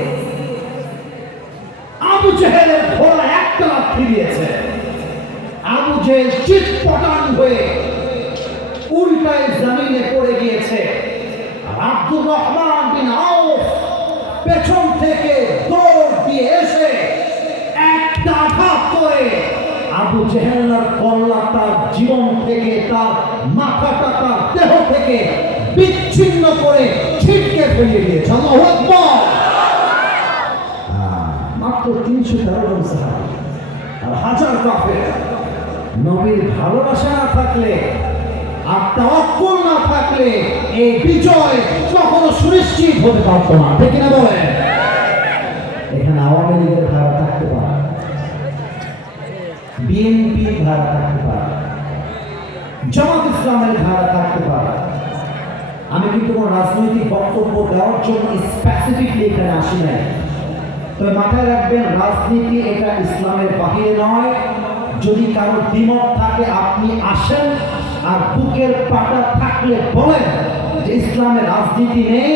আবু জেহেলের ঘোড়া একটা লাথি দিয়েছে। আবু জেহেল চিৎপটাং হয়ে উল্টায় জমিনে পড়ে গিয়েছে। আর আব্দুর রহমান বিন আউফ পেছন থেকে দৌড় দিয়ে এসে একটা আঘাত করে আবু জেহেলের কল্লা তার জীবন থেকে, তার মাথাটা তার দেহ থেকে বিচ্ছিন্ন করে ছিটকে ফেলে দিয়েছে। আল্লাহু আকবার। মাত্র 313 জন সাহাবী আর হাজার কাফের। নবীর ভালোবাসা না থাকলে আর তাওয়াক্কুল না থাকলে এই বিজয় কখনো সুনিশ্চিত হতে পারত না, ঠিক না বলেন? এখানে আওয়ামী লীগের ধারা থাকতে পারে, বিএনপির ধারা থাকতে পারে, জামাত ইসলামের ধারা থাকতে পারে। আমি কিন্তু কোনো রাজনৈতিক বক্তব্য দেওয়ার জন্য স্পেসিফিকলি এখানে আসি নাই। তবে মাথায় রাখবেন, রাজনীতি এটা ইসলামের বাহিরে নয়। যদি কারো দ্বিমত থাকে আপনি আসেন, আর বুকের পাটা থাকলে বলেন যে ইসলামের রাজনীতি নেই।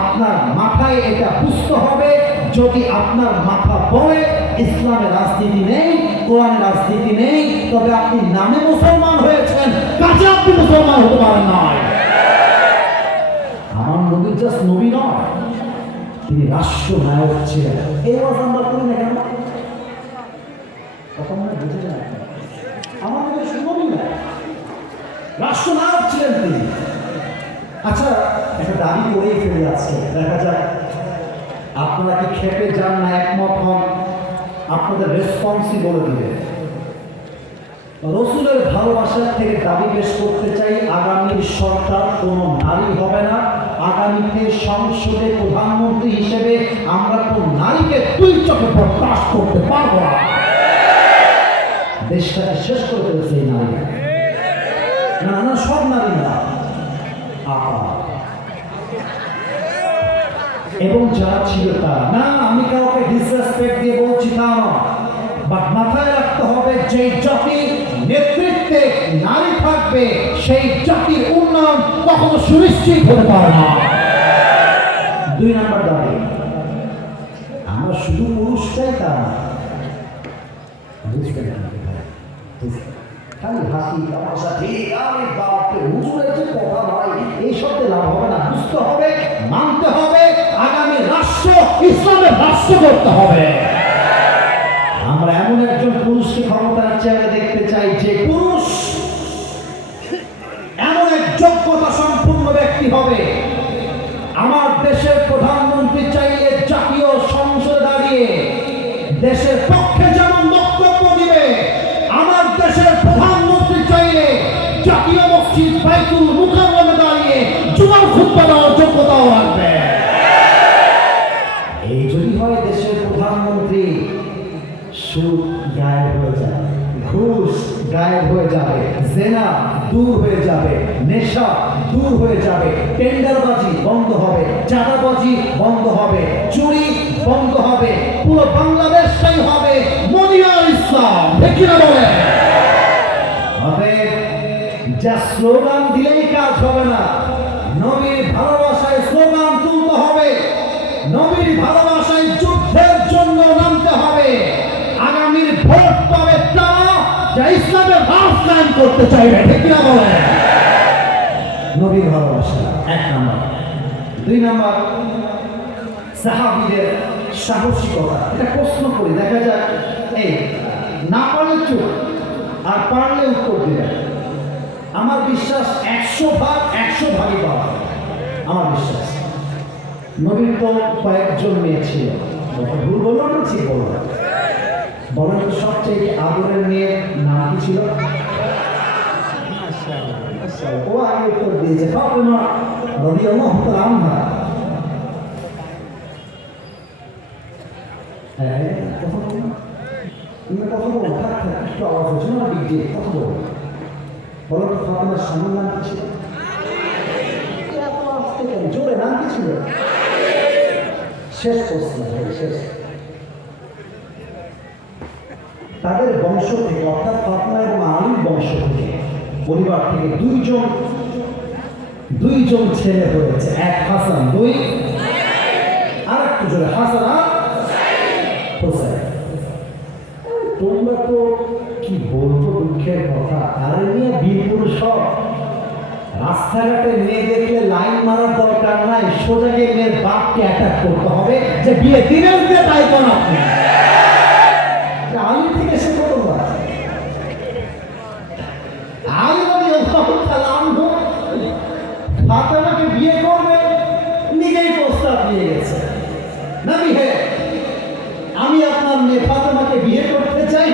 আপনার মাথায় এটা বুঝতে হবে। যদি আপনার মাথা বলে ইসলামের রাজনীতি নেই, কোরআনের রাজনীতি নেই, তবে আপনি নামে মুসলমান হয়েছেন, কাজে আপনি মুসলমান হতে পারেন না। আমার নবী জাস্ট নবী নয়, তিনি রাষ্ট্রনায়ক ছিলেন। এই ওয়াজ আমরা করি না কেন? কথা মনে বুঝে না, আমার নবী শুধু নবী না, রাষ্ট্রনায়ক ছিলেন তিনি। আচ্ছা, একটা দাবি করেই ফেলি আজকে, দেখা যাক আপনারা কি খেপে যান না একমত হন, আপনাদের রেসপন্সই বলে দিবে। রসুলের ভালোবাসার থেকে দাবি পেশ করতে চাই, আগামীর সরকার কোনো নারী হবে না। আগামীতে সংসদে প্রধানমন্ত্রী হিসেবে আমরা কোন নারীকে দুই চোখে বরদাস্ত করতে পারবো না। দেশটাকে শেষ করে ফেলেছে এই নারীরা। না না, সব নারী না, এবং যারা ছিল তারা না। আমি কাউকে ডিসরেসপেক্ট দিয়ে বলছি তা না, বাট মাথায় রাখতে হবে যে জাতির নেতৃত্বে নারী থাকবে সেই জাতির উন্নয়ন কখনো সুনিশ্চিত হতে পারে না। 2 নম্বর দাবি, আমরা শুধু পুরুষ চাই তা না। খালি হাসি তামাশা, ঠিক আরে বাপরে হুজুরের যে কথা নয়, এই শব্দে লাভ হবে না। বুঝতে হবে, মানতে হবে, আগামী রাষ্ট্র ইসলামের রাষ্ট্র করতে হবে। আমরা এমন একজন পুরুষকে ক্ষমতার চেয়ারে দেখতে চাই যে পুরুষ এমন এক যোগ্যতা সম্পূর্ণ ব্যক্তি হবে। আমার দেশের প্রধানমন্ত্রী চাইলে জাতীয় সংসদে দাঁড়িয়ে দেশের পক্ষে যেমন বক্তব্য দিবে, আমার দেশের প্রধানমন্ত্রী চাইলে জাতীয় মসজিদ বাইতুল মুকাররমে দাঁড়িয়ে জুমার খুতবা দেওয়ার যোগ্যতাও রাখবে। এই যদি হয় দেশের প্রধানমন্ত্রী, সুদ গায়েব হয়ে যাবে, ঘুষ গায়েব হয়ে যাবে, জেনা দূর হয়ে যাবে, নেশা দূর হয়ে যাবে, টেন্ডারবাজি বন্ধ হবে, চাঁদাবাজি বন্ধ হবে, চুরি বন্ধ হবে, পুরো বাংলাদেশটাই হবে মদিনার ইসলাম, ঠিক না বলে? যা স্লোগান দিলেই কাজ হবে না, নবীর ভালোবাসায় স্লোগান তুলতে হবে, নবীর ভালোবাসায় যুদ্ধের জন্য নামতে হবে। আগামীর ভোট পাবে তারা যা ইসলামের রাজনীতি করতে চাইবে, ঠিক না বলে? নবীর ভালোবাসা 1 নম্বর। 2 নম্বর, সাহাবীদের সাহসিকতা। এটা প্রশ্ন করি, দেখা যাক, এই না পারলে চুপ, আর পারলে উত্তর দিবে। আমার বিশ্বাস 100 ভাগই পাওয়া, আমার বিশ্বাস। নবীর তো কয়েকজন মেয়ে ছিল, ভুল বললাম না ঠিক বললাম? বলেন তো সবচেয়ে আদরের মেয়ের নাম কি ছিল? ও আগে উত্তর দিয়েছে, ফাতেমা রাদিয়াল্লাহু তাআলা আনহা। কথা বলবো, থাক থাক, একটু আওয়াজ হচ্ছে না, বিগ ডে, কথা বলবো। বলো তো ফাতেমার স্বামীর নাম কি ছিল? এত আসতে কেন, জোরে নাম কি ছিল? শেষ প্রশ্ন ভাই, শেষ। তাদের বংশ থেকে, অর্থাৎ ফাতেমা এবং আলীর বংশ থেকে, পরিবার থেকে দুইজন ছেলে হয়েছে। এক হাসান, দুই আর একটু জোরে, হাসান আর হোসেন। তোমরা তো কি বলবো, দুঃখের কথা। আরে নিয়ে বীরপুর সব রাস্তাঘাটে মেয়ে দেখলে লাইন মারার দরকার নাই, সোজা গিয়ে মেয়ের বাপকে অ্যাটাক করতে হবে যে বিয়ে দিনের দিয়ে তাই কোন আপনি আলী থেকে সে কত ফাতেমাকে বিয়ে করবে, নিজেই প্রস্তাব দিয়ে গেছে, নবী হে আমি আপনার মেয়ে ফাতেমাকে বিয়ে করতে চাই,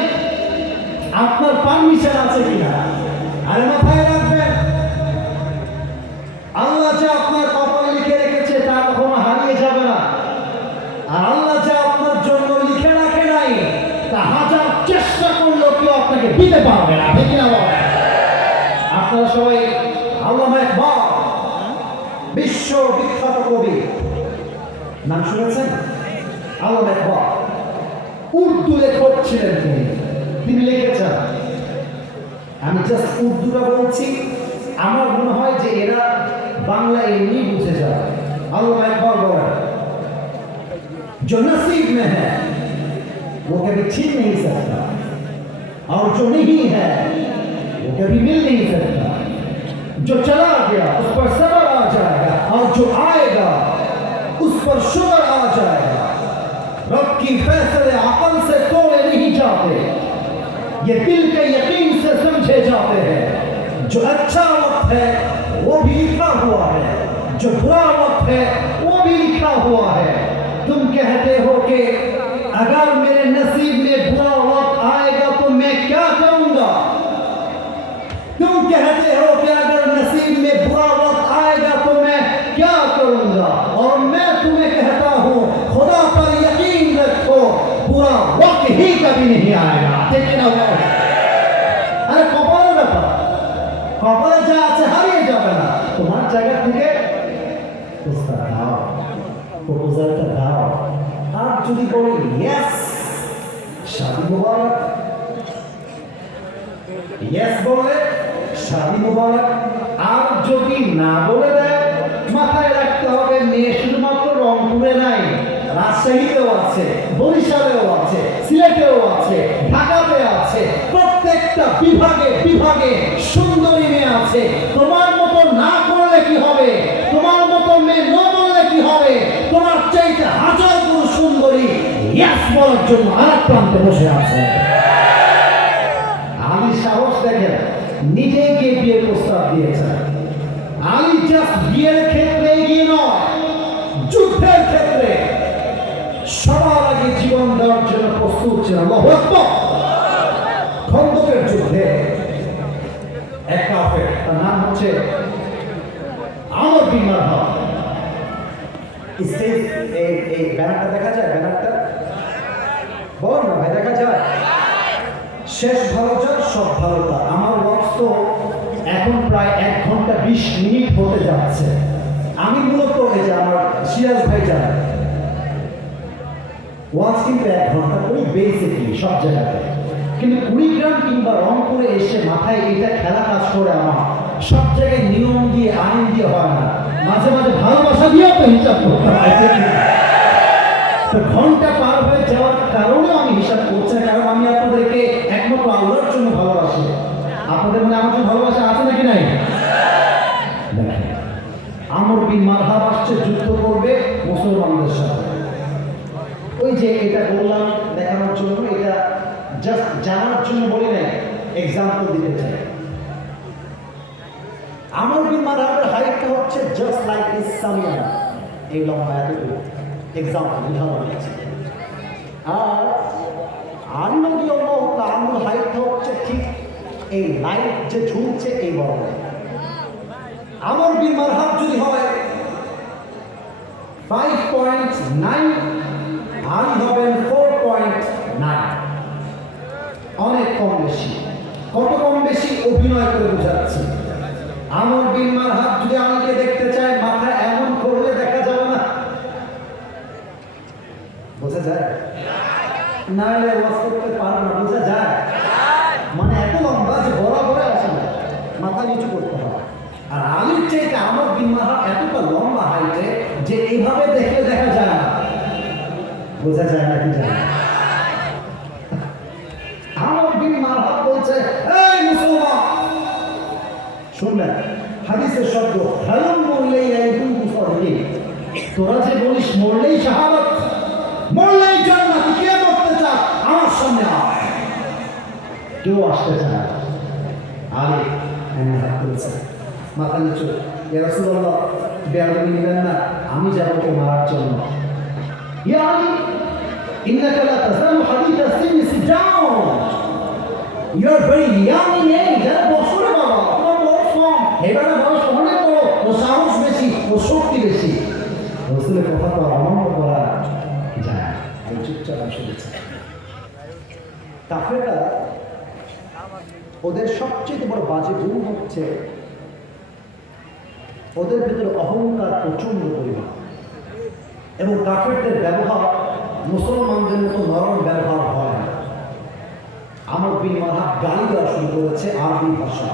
আপনার পারমিশন আছে কিনা? আরে মাথায় রাখবেন, আল্লাহ যা আপনার কপালে লিখে রেখেছে তা কখনো হারিয়ে যাবে না। আর আল্লাহ যা আপনার জন্য লিখে রাখে নাই তা হাজার চেষ্টা করলেও কেউ আপনাকে দিতে পারবে না, ঠিক না? আপনারা সবাই আল্লামা ইকবাল, বিশ্ব বিখ্যাত কবি, নাম শুনেছেন? আল্লামা ইকবাল উর্দু লেখক ছিলেন। তিনি লিখেছেন, আমি জাস্ট উর্দুটা বলছি, আমার মনে হয় যে এরা বাংলা এমনি বুঝে যাবে। আল্লামা ইকবাল বলেন, जो नसीब में है वो कभी छीन नहीं सकता, और जो नहीं है वो कभी मिल नहीं सकता। जो चला गया उस पर सबर आ जाएगा, और जो आएगा उस पर शुक्र आ जाएगा। रब की फैसले अकल से तोड़े नहीं जाते, ये दिल के यकीन से समझे जाते हैं। जो अच्छा वक्त है वो भी लिखा हुआ है, जो बुरा वक्त है वो भी लिखा हुआ है। तुम कहते हो कि अगर मेरे नसीब में बुरा वक्त आएगा तो मैं क्या करूंगा? तुम कहते हो कि अगर नसीब में बुरा वक्त आएगा तो मैं क्या करूंगा? और मैं तुम्हें कहता हूं खुदा पर यकीन रखो, बुरा वक्त ही कभी नहीं आएगा, ठीक है ना? अरे कपालेर ব্যাপার, কপালে যা আছে হারিয়ে যাবে না। তোমার জায়গা থেকে প্রস্তাব দাও, প্রপোজালটা দাও। আর যদি বলে ইয়েস, শাদী মুবারক, ইয়েস বলে শাদী মুবারক। আর যদি না বলে দেয়, মাথায় রাখতে হবে মেয়ে শুধুমাত্র রংপুরে নাই, রাজশাহীতেও আছে, বরিশালেও আছে, সিলেটেও আছে, ঢাকাতে আছে, প্রত্যেকটা বিভাগে বিভাগে সুন্দরী মেয়ে আছে। তোমার মতো না করলে কি হবে? তোমার মতো মেয়ে না বললে কি হবে? তোমার চাইতে হাজার গুণ সুন্দরী ইয়েস বলার জন্য আরেক প্রান্তে বসে আছে। আলী সাহস দেখেন, নিজে গিয়ে বিয়ের প্রস্তাব দিয়েছেন। আলী জাস্ট বিয়ের ক্ষেত্রে এগিয়ে নয়, যুদ্ধের ক্ষেত্রে সবার আগে জীবন দেওয়ার জন্য প্রস্তুত ছিলেন। আল্লাহু আকবার। খন্দকের যুদ্ধে এক কাফের, তার নাম হচ্ছে আমর বিন মারহাব। স্টেজ এই ব্যানারটা দেখা যায়, ব্যানারটা বল না ভাই, দেখা যায়? শেষ ভালো যার সব ভালো তার। আমার ওয়াজ তো এখন প্রায় 1 ঘন্টা 20 মিনিট হতে যাচ্ছে। আমি মূলত এই যে আমার সিরাজ ভাই জানেন, ওয়াজ কিন্তু 1 ঘন্টা করে বেসিকলি সব জায়গাতে, কিন্তু কুড়িগ্রাম কিংবা রংপুরে এসে মাথায় এটা খেলা কাজ করে আমার। সব জায়গায় নিয়ম দিয়ে আইন দিয়ে হয় না, মাঝে মাঝে ভালোবাসা দিয়েও তো হিসাব করতে হয়। তো ঘন্টা পার হয়ে যাওয়ার কারণেও আমি হিসাব করছি না, কারণ আমি আপনাদেরকে একমাত্র আল্লাহর জন্য ভালোবাসি। আপনাদের মনে আমার জন্য ভালোবাসা আছে নাকি নাই? আমর বিন মারহাব আসছে যুদ্ধ করবে মুসলমানদের সাথে। ওই যে এটা বললাম দেখানোর জন্য, এটা জাস্ট জানার জন্য বলি নাই, এক্সাম্পল দিতে চাই। আমর বিন মারহাবের হাইটটা হচ্ছে জাস্ট লাইক দিস সামিয়ানা, এই লম্বা এতটুকু, এক্সাম্পল উদাহরণ দিচ্ছি। আর আলী রাদিয়াল্লাহু তাআলার হাইটটা হচ্ছে ঠিক এই লাইট যে ঝুলছে এই বড়। আমর বিন মারহাব যদি হয় 5.9, আলী হবেন 4.9। বেশি। কত কম বেশি অভিনয় করে বোঝাচ্ছি। আমর বিন মারহাব যদি আলীকে দেখতে চায়, মাথা এমন করলে দেখা যাবে না। বোঝা যায়? না হলে ওয়াজ করতে পারবে না। বোঝা যায়? মানে এত লম্বা যে বরাবরে আসে না, মাথা নিচু করতে হবে। আর আলীর চাইতে আমর বিন মারহাব এতটা লম্বা হাইটে যে এইভাবে দেখলে দেখা যায় না। বোঝা যায় না কি যায়? আমর বিন মারহাব বলছে, এই মুসলমান শুনবেন, হাদিসের শব্দ, হারাম মরলেই একদম কুফরি। তোরা যে বলিস মরলেই শাহাদাত, মরলেই জান্নাত, কে মরতে চাস আমার সামনে আয়। কেউ আসতে চায় না। আলী এমনি হাত তুলছে, মাথা নিচু, ইয়া রাসূলুল্লাহ বেয়াদবি নেবেন না, আমি যাবো কে মারার জন্য। ইয়া আলী ইন্নাকা লা তাজালু হাদিথা সিন্নি সিজাউন, you are very young in age. যারা বছরে বাবা তোমার বয়স কম, এবারে বয়স অনেক বড়, ও সাহস বেশি, ও শক্তি বেশি। রাসূলের কথা তো অমান্য করা যায় না, চুপচাপ বসে গেছে। কাফেররা ওদের সবচেয়ে বড় বাজে গুণ হচ্ছে ওদের ভিতরে অহংকার প্রচন্ড পরিমাণ, এবং কাফেরদের ব্যবহার মুসলমানদের মতো নরম ব্যবহার হয় না। আমর বিন মারহাব গালি দেওয়া শুরু করেছে আরবি ভাষা,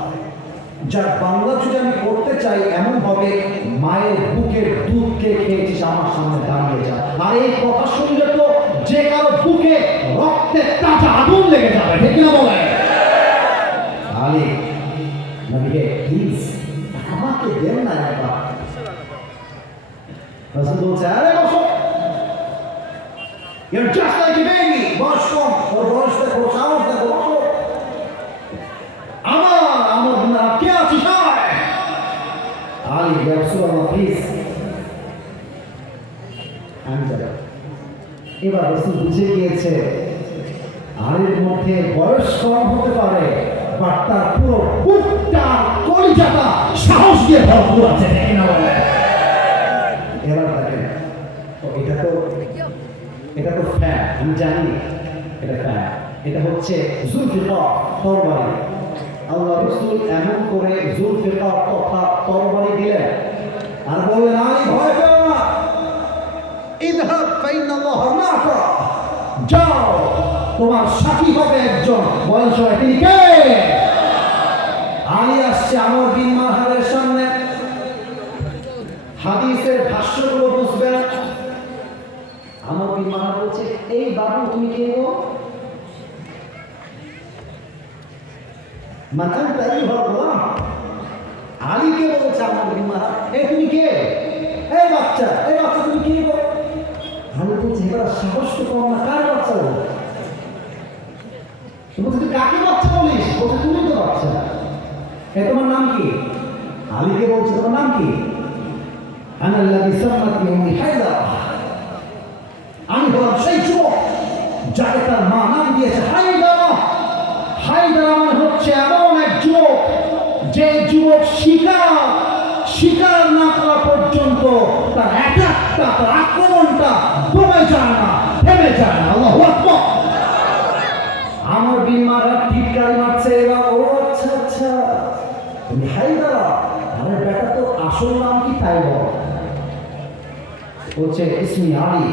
যার বাংলা যদি আমি করতে চাই এমন হবে, মায়ের বুকের দুধ কে খেয়েছিস আমার সামনে দাঁড়িয়ে যা। আর এই কথা শুনলে তো যে কারো বুকে রক্তে তাজা আগুন লেগে যাবে, ঠিক না বলে? আলী নবীকে প্লিজ আমাকে দেন না একবার। রাসূল বলছে, আরে বসো, you're just like a baby, বয়স কম, ওর বয়স দেখো, সাহস দেখো, বসো। আমার না কে আছিস? আলী, ইয়া রাসূলুল্লাহ প্লিজ আমি যাব। এবার রাসূল বুঝে গিয়েছে আলীর মধ্যে বয়স কম হতে পারে, বাট তার পুরো বুকটা কলিজাটা সাহস দিয়ে ভরপুর আছে, ঠিক না বলে? এবার দেখেন, এটা তো ফ্যান, আমি জানি এটা ফ্যান, এটা হচ্ছে যুলফিকার তরবারি। আল্লাহ রাসূল এমন করে যুলফিকার তথা তরবারি দিলেন আর বললেন, আলী ভয় পেও না, ইযহাব ফাইনাল্লাহা মা'কা, যাও তোমার সাথী হবে একজন। বলেন সবাই, তিনি কে? আলী আসছে আমর বিন মারহাবের সামনে। হাদিসের ভাষ্যগুলো বুঝবেন। আমর বিন মারহাব বলছে, এই বাবু তুমি কে গো? মাতান তাই ভাবলাম। আলীকে বলছে আমর বিন মারহাব, এই তুমি কে? এই বাচ্চা তুমি কে গো? আলী বলছে, এবার সাহস তো কম না, কার বাচ্চা গো? বলছে, তুই কাকে বাচ্চা বলিস? বলছে, তুমি তো বাচ্চা। এ তোমার নাম কি? আলীকে বলছে, তোমার নাম কি? আনাল্লাযী সাম্মাতনি উম্মি হায়দার, আমি হলাম সেই যুবক যাকে তার মা নাম দিয়েছে হায়দার। হায়দার মানে হচ্ছে এমন এক যুবক, যে যুবক শিকার না করা পর্যন্ত তার অ্যাটাকটা, তার আক্রমণটা দমে যায় না, থেমে যায় না। আল্লাহু আকবার। আমর বিন মারহাব টিটকারি মারছে, এবার ও আচ্ছা আচ্ছা তুমি হায়দার, আরে বেটা তো আসল নাম কি তাই বল। বলছে, ইসমি আলী।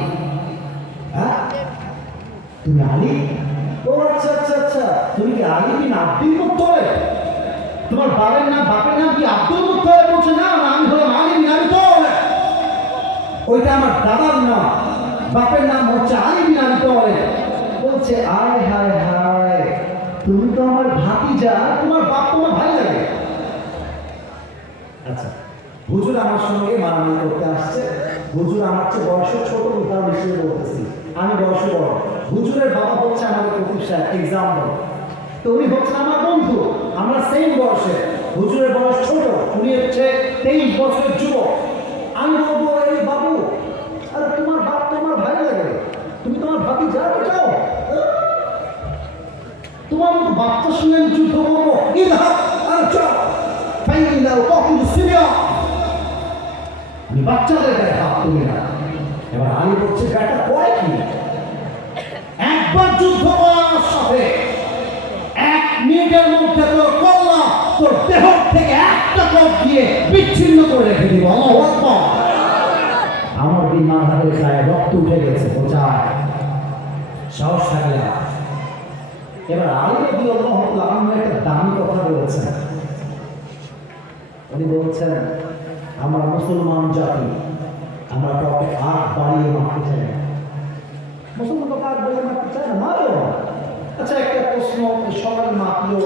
হ্যাঁ তুমি আলী? ও আচ্ছা আচ্ছা আচ্ছা, তুমি কি আলী বিন আব্দুল মুত্তালিব? তোমার বাবার নাম কি আব্দুল মুত্তালিব? বলছে, না না, আমি হলাম আলী বিন আবি তালিব। ওইটা আমার দাদার নাম, বাপের নাম হচ্ছে আলী বিন আবি তালিব। বলছে, আয় হায় হায়, তুমি তো আমার ভাতিজা, তোমার বাপ তোমার ভাই লাগে। আচ্ছা, হুজুর আমার সঙ্গে মারামারি করতে আসছে। হুজুর আমার চেয়ে বয়সে ছোট, উদাহরণ হিসেবে বলতেছি, আমি বয়সে বড়। হুজুরের বাবা হচ্ছে আমাদের কতিব সাহেব, এক্সাম্পল। তো উনি হচ্ছেন আমার বন্ধু, আমরা সেম বয়সে। হুজুরের বয়স ছোট, উনি হচ্ছে 23 বছরের যুবক। আমি বলবো, এই বাবু, আরে তোমার বাপ তোমার ভাই লাগে, তুমি তোমার ভাবি যাও, তোমার মতো বাচ্চা সঙ্গে আমি যুদ্ধ করবো? আমি বাচ্চাদের গায়ে হাত তুলি না। এবার আলী বলছে, বেটা কয় কি? একবার যুদ্ধ করার সাথে 1 দিয়ে বিচ্ছিন্ন করে রেখে দিব। আল্লাহু আকবার। আমার বিমান হাতের গায়ে রক্ত উঠে গেছে, বোঝায় সাহস থাকলে। এবার আলী রাদিয়াল্লাহু তাআলা আনহু একটা দামি কথা বলেছেন। উনি বলছেন, আমরা মুসলমান জাতি, আমরা কাউকে আগ বাড়িয়ে মারতে চাই না। মুসলমান কাউকে আগ বাড়িয়ে মারতে চায় না, মারো। আচ্ছা, একটা প্রশ্ন, সকালে মারলো,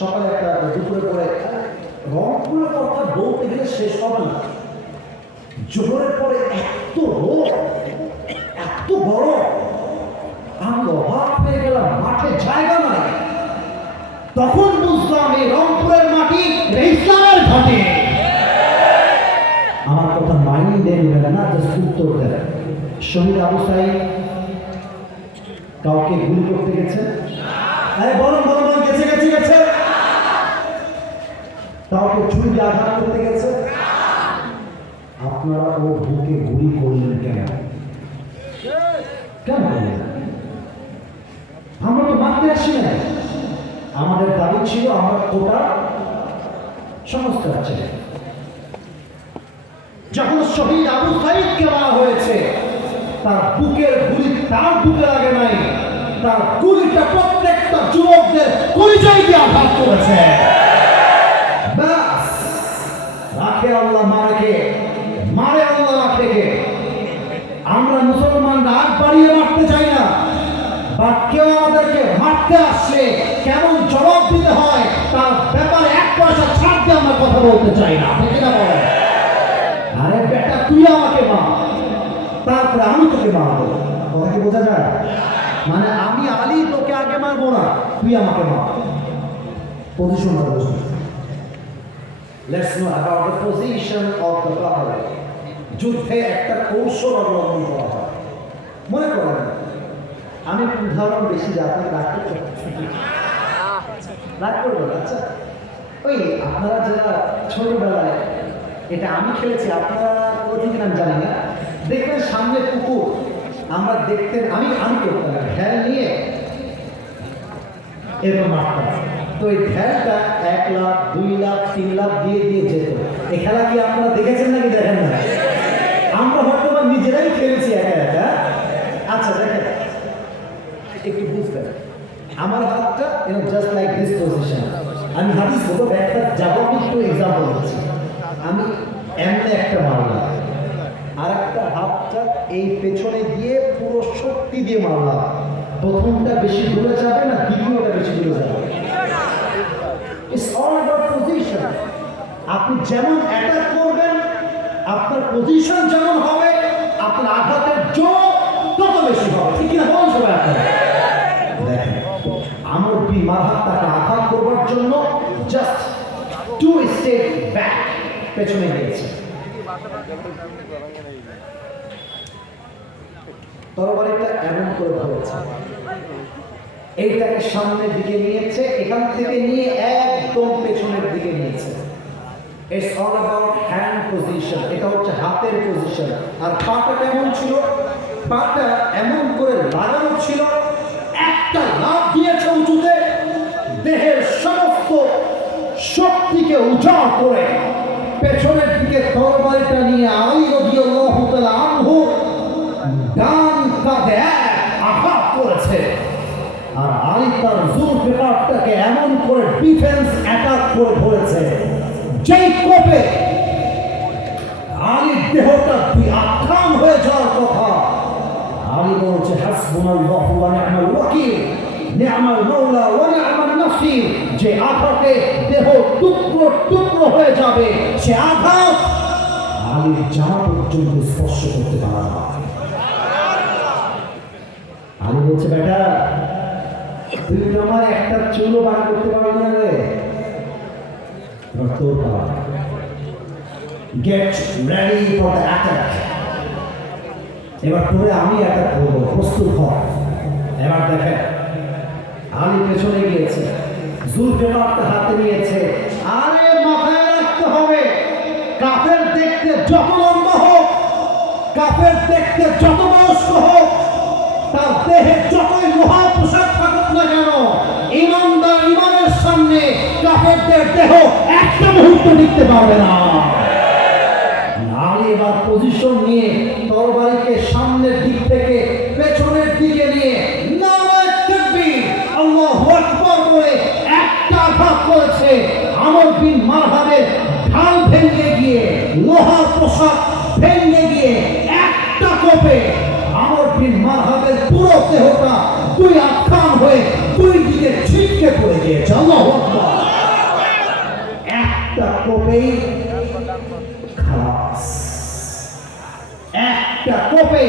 সকালে একটা দুপুরে পরে রংপুরের কথা বলতে গেলে শেষ হবে না। জোহরের পরে এত রোদ, এত বড়, আমি অবাক হয়ে গেলাম, মাঠে জায়গা নাই। তখন বুঝলাম এই রংপুরের মাটি ইসলামের ঘাটে। আমার কথা মাইন্ড দেবেন না, জাস্ট উত্তর দেন। শহীদ আবু সাঈদ কাউকে গুলি করতে গেছে? বলুন বলুন, গেছে গেছে গেছে। কাউকে ছুরি দিয়ে আঘাত করতে গেছে? আপনারা ও বুকে গুলি করলেন কেন? কেন করলেন? আমরা তো মারতে আসি না। আমাদের দাবি ছিল আমরা কোটা সংস্কার আছে। যখন শহীদ আবু সাঈদকে মারা হয়েছে, তার বুকের গুলি তার বুকে লাগে নাই, তার গুলিটা প্রত্যেকটা যুবকদের পরিচয় দিয়ে আঘাত করেছে। ব্যাস, রাখে আল্লাহ মারেকে, মারে আল্লাহ রাখেকে। আমরা মুসলমানরা আগ বাড়িয়ে মারতে চাই না, বা কেউ আমাদেরকে মারতে আসলে কেমন জবাব দিতে হয় তার ব্যাপারে এক পয়সা ছাড় দিয়ে আমরা কথা বলতে চাই না। ঠিক না বলেন? আরে বেটা, তুই আমাকে মার, তারপরে আমি তোকে মারবো। কথা কি বোঝা যায়? মানে আমি আলী তোকে আগে মারবো না, তুই আমাকে মার। পজিশনটা বুঝুন। Let's know about the position of the battle. যুদ্ধে একটা কৌশল অবলম্বন করা হয়। মনে করেন আমি উদাহরণ বেশি রাখতে রাগ করবো না। আচ্ছা, ওই আপনারা যারা ছোটবেলায়, এটা আমি খেলেছি, আপনারা কোথায় কিনা আমি জানি না, দেখবেন সামনে পুকুর, আমরা দেখতেন, আমি করতাম ঢেল নিয়ে এরকম মারতাম। তো এই ঢেলটা 1 লাখ 2 লাখ 3 লাখ দিয়ে দিয়ে যেত। এই খেলা কি আপনারা দেখেছেন নাকি দেখেন না? আমরা হয়তো নিজেরাই খেলেছি একা একা। আচ্ছা দেখেন, একটু বুঝবেন, আমার হাতটা জাস্ট লাইক দিস পজিশন। আমি হাদিস বলবো, একটা যাবো, একটু এক্সাম্পল দিচ্ছি। আমি এমনি একটা মারলাম, আর একটা হাতটা এই পেছনে দিয়ে পুরো শক্তি দিয়ে মারলাম। প্রথমটা বেশি দূরে যাবে না, দ্বিতীয়টা বেশি দূরে যাবে। It's all about position. আপনি যেমন অ্যাটাক করবেন, আপনার পজিশন যেমন হবে, আপনার আঘাতের জোর তত বেশি হবে। ঠিক কিনা বলুন সবাই? আপনারা দেখেন, আমার মারহাত তাকে আঘাত করবার জন্য জাস্ট 2 স্টেপ ব্যাক, পেছনে গিয়েছে। তরবারিটা এমন করে ধরেছে, এইটাকে সামনের দিকে নিয়েছে, এখান থেকে নিয়ে একদম পেছনের দিকে নিয়েছে। It's all about hand position. এটা হচ্ছে হাতের পজিশন। আর পাটা কেমন ছিল? পাটা এমন করে লাগানো ছিল, একটা লাফ দিয়েছে উঁচুতে, দেহের সমস্ত শক্তিকে উজাড় করে পেছনের দিকে তরবারিটা নিয়ে আলী রাদিয়াল্লাহু তাআলা আনহু ডান কাঁধে আঘাত করেছে। আর আলী তার জুলফিকারটাকে এমন করে ডিফেন্স অ্যাটাক করে ধরেছে, যেই কোপে আলীর দেহটা আক্রাম হয়ে যাওয়ার কথা। আলী বলছে, হাসবুনাল্লাহু ওয়া নি'মাল ওয়াকিল, নি'মাল মাওলা ওয়া নি'মান নাসির। যে আঘাতে দেহ টুকরো টুকরো হয়ে যাবে, সে আঘাত আলীর জামা পর্যন্ত স্পর্শ করতে পারে না। আলী বলছে, বেটা তুই আমার একটা চুলও বার করতে পারবি না রে, তোর পাওয়া। Get ready for the attack. এবার তোরে আমি অ্যাটাক করবো, প্রস্তুত হ। এবার দেখেন, আলী পেছনে গিয়েছে, জুলফিকারটা হাতে নিয়েছে। আরে মাথায় রাখতে হবে, কাফের দেখতে যত লম্বা হোক, কাফের দেখতে যত বয়স্ক হোক, তার দেহে যতই লোহার পোশাক থাকুক না কেন, ইমানদার ইমানের সামনে কাফেরদের দেহ একটা মুহূর্ত টিকতে পারবে না। আলী এবার পজিশন নিয়ে তরবারিকে সামনের দিক থেকে পেছনের দিকে নিয়ে নারায়ে তাকবীর আল্লাহু আকবার বলে একটা আঘাত করেছে। আমর বিন মারহাবের ঢাল ভেঙে গিয়ে, লোহার পোশাক ভেঙে গিয়ে একটা কোপে আমর বিন মারহাবের পুরো দেহটা দুই আখ্যান হয়ে দুই দিকে ছিটকে পড়ে গিয়েছে। আল্লাহু আকবার। একটা কোপেই খালাস, একটা কোপে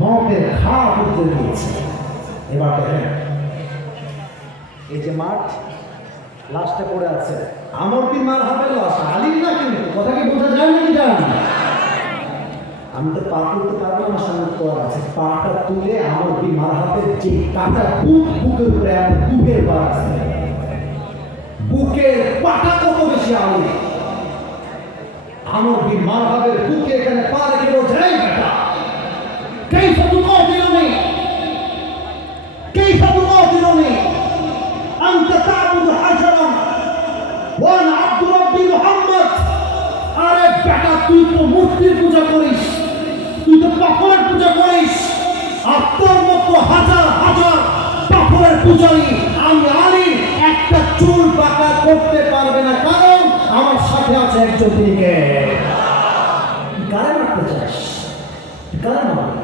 মতের ঘাট উঠে দিয়েছে। এবার দেখেন এই যে মাঠ লাশটা পড়ে আছে, আমর বিন মারহাবের লাশ, আলীর না, কিন্তু কথা কি বোঝা যায় নাকি জান? আমি তো পা তুলতে পারবো না, সামনে তো আছে, পাটা তুলে আমর বিন মারহাবের যে কাটা বুকের উপরে বুকের পা আছে, বুকের পাটা কত বেশি আলী, আমর বিন মারহাবের বুকে এখানে পা রেখে বলছে, এই বেটা কাইফা তুকাতিলুনি, কাইফা তুকাতিলুনি আনতা তা'বুদু হাজারান ওয়া আনা আব্দু রাব্বি মুহাম্মদ। আরে বেটা, তুই তো মূর্তির পূজা করিস, তুই তো পাথরের পূজা করিস, আর তোর মতো হাজার হাজার পাথরের পূজারী আমি আলী একটা চুল বাঁকা করতে পারবে না, কারণ আমার সাথে আছে একজন। দিকে কারে মারতে চাস? কারে মারবে?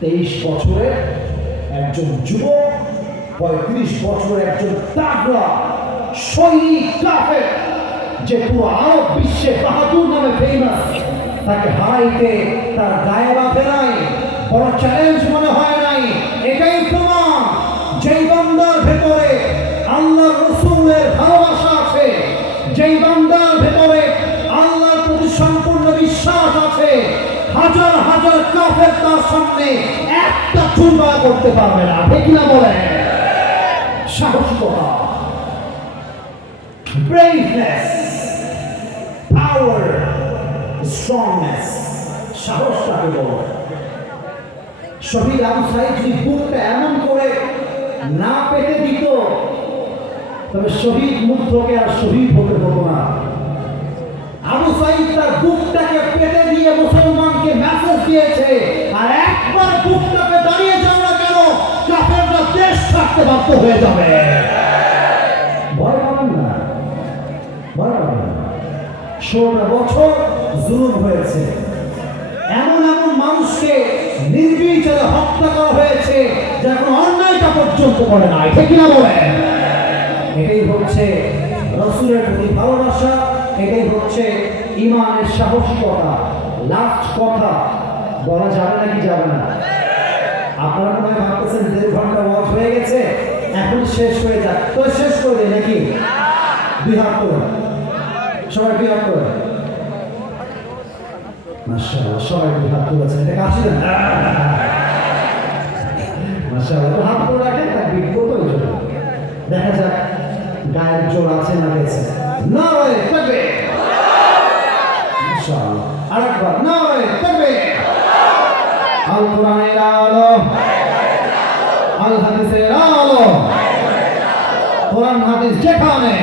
23 বছরের একজন যুবক, 35 বছরের একজন তাগড়া সৈনিক কাফের, যে পুরো আরব বিশ্বে বাহাদুর নামে ফেমাস, তাকে হারাইতে তার গায়ে বাঁধে নাই, বড় চ্যালেঞ্জ মনে হয় নাই। এটাই প্রমাণ, যেই বান্দার ভেতরে আল্লাহ রসুলের ভালোবাসা আছে, যেই বান্দার ভেতরে আল্লাহর প্রতি সম্পূর্ণ বিশ্বাস আছে, হাজার হাজার কাফের তার সামনে একটা চুল বাঁকা করতে পারবে না। ঠিক না বলে? সাহসিকতা, braveness, power, strongness, সাহসটাকে বলো। শহীদ আবু সাঈদ যদি বুকটা এমন করে না পেতে দিত, তবে শহীদ মুগ্ধকে আর শহীদ হতে হতো না। আবু সাঈদ তার বুকটাকে পেতে দিয়ে মুসলমানকে মেসেজ দিয়েছে, আর একবার বুকটাকে দাঁড়িয়ে যাও না কেন, কাফেররা দেশ ছাড়তে বাধ্য হয়ে যাবে। ভয় পাবেন না, ভয় পাবেন না। 16 বছর জুলুম হয়েছে, এমন এমন মানুষকে নির্বিচারে হত্যা করা হয়েছে যারা কোনো অন্যায়টা পর্যন্ত করে নাই। ঠিক না বলে? এটাই হচ্ছে রাসূলের প্রতি ভালোবাসা, এটাই হচ্ছে ঈমানের সাহসিকতা। লাস্ট কথা বলা যাবে নাকি যাবে না? আপনারা মনে হয় ভাবতেছেন 1.5 ঘন্টা ওয়াজ হয়ে গেছে, এখন শেষ হয়ে যাক, তো শেষ করে দেয় নাকি? 2 হাত করে, সবাই 2 হাত করে। মাশাআল্লাহ, সবাই 2 হাত তুলেছেন, এটা কাশি না? মাশাআল্লাহ, তো হাত করে রাখেন, তাকবীর কত জোর। দেখা যাক গায়ের জোর আছে না গেছে। নারায়ে তাকবীর, মাশাআল্লাহ, আরেকবার নারায়ে তাকবীর। আল কোরআনের আলো, আল হাদিসের আলো, কোরআন হাদিস যেখানে,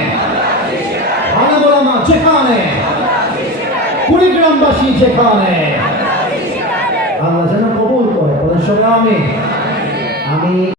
আলেম ওলামা যেখানে, কুড়িগ্রামবাসী যেখানে, আল্লাহ যেন কবুল করে। বলেন সবাই আমিন। আমি